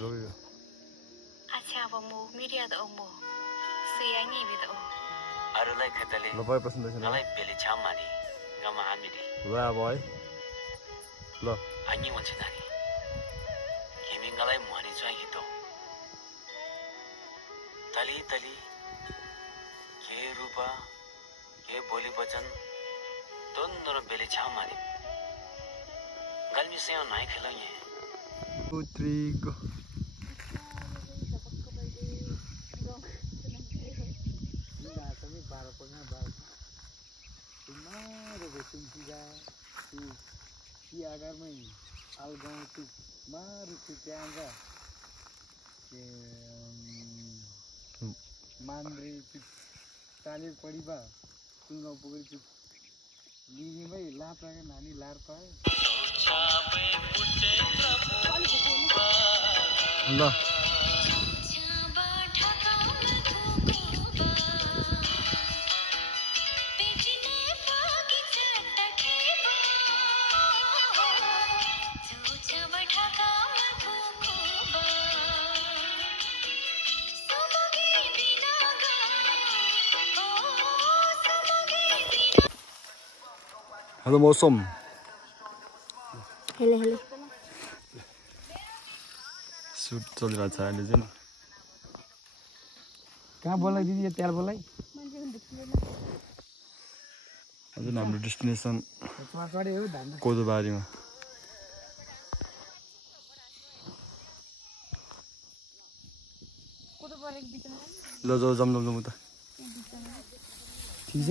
rồi. अच्छा अब म मिडिया द म सेयांगी बि द अरुलाई खतले ल भाइ प्रेजेन्टेसन नलाई बेले छामानी गमा हामीले ल भाइ ल अनि हुन्छ नानी केमिङलाई मुहानी चाहिँ हितो तली तली के रूपा के बोली वचन दोनों बेले छामानी गल्मी से नाइ खेलाइए 2 3 go अगर मैं अलगाऊं तो मारू तो जाऊंगा के मांद्रे तो ताले पड़ी बा तुम लोग पकड़ तो लीनी भाई लाप लगा नानी लार पाए ल हेलो मौसम हेलो हेलो सुट चलिरहेको छ अहिले चाहिँ कहाँ बोलाई दिदी त्यार बोलाई हजुर हाम्रो डेस्टिनेसन चढे हो धान कोदोबारीमा ल जाऊ जम उता ठिक छ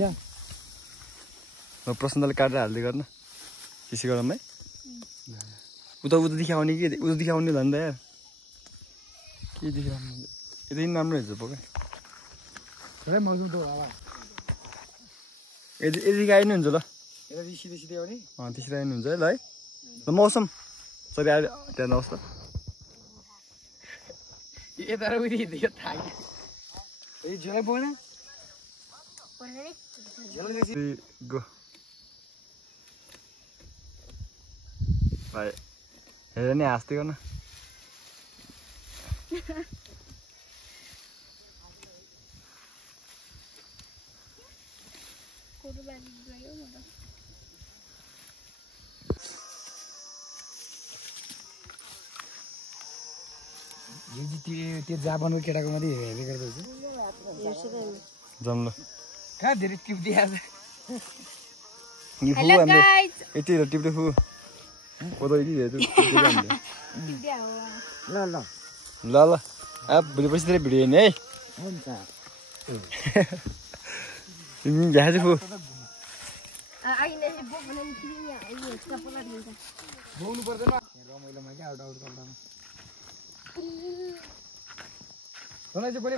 ल प्रश्नले काटेर हाल्दै गर्न त्यसै गरममै उता देखाउने के उता देखाउने भन्दा यार के देखाउनु यता पनि राम्रो हुन्छ पक्कै थोरै मौसम त हावा यदि आइ नै हुन्छ ल यता सिधै सिधै आउने त्यसरी आइ नै हुन्छ है ल है ल मौसम सरी अहिले त्यहाँ नहोस् त यता र उति यो थाक्यो ए झोला बोल्न गो भाइ हेर नि हाँस्दै गर्न त्यो जापानको केटाको मात्रै हेर्दै गर्दैछु जाउँ ल कहाँ धेरै टिप दिइहाल्छ हेलो गाइस यति टिप्दै फु कोदो यति हेर्छु ल ल ल ल भोलिपर्सितिर भिडियो हेर्ने है हुन्छ तिमी भ्याज फु बोल्नु पर्दैन रमाइलोमा क्या आउट कपडामा तँलाई चाहिँ बोले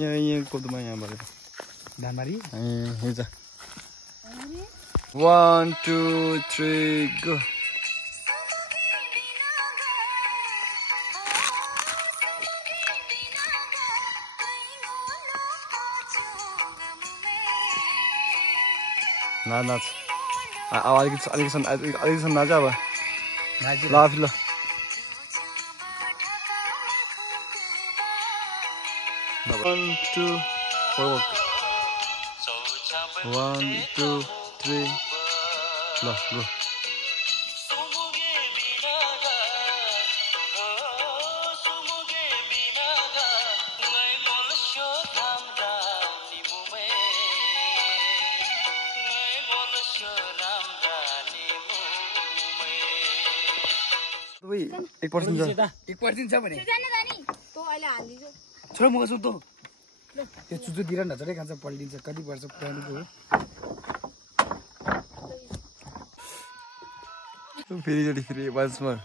यहाँ कोदोमा यहाँबाट धानमारी हुन्छ 1 2 3 गो नाच अलिकति नाच अब ल आफै ल 1 2 4 1 2 3 ल गो एकपर्सेन्ट छ भने छोरा म कसो त त्यो चुचु दिएर न झरै खान्छ पल्टिन्छ कति वर्ष पुरानो हो फेरि once more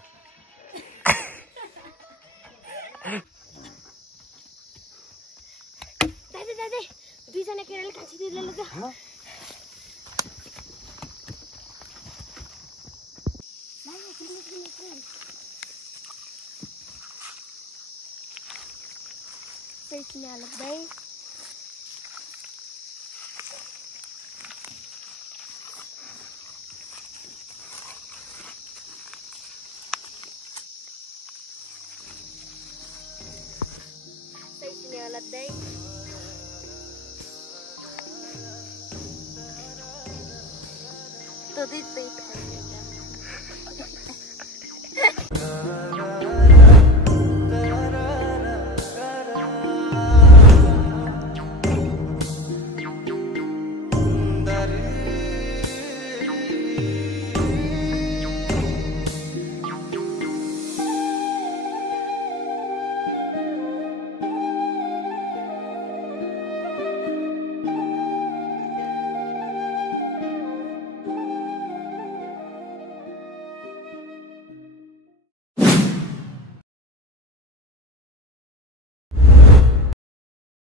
दादा दुईजना केटाले काछिदिएर ल जा Face-nya lebay. लद्दै तो दे पे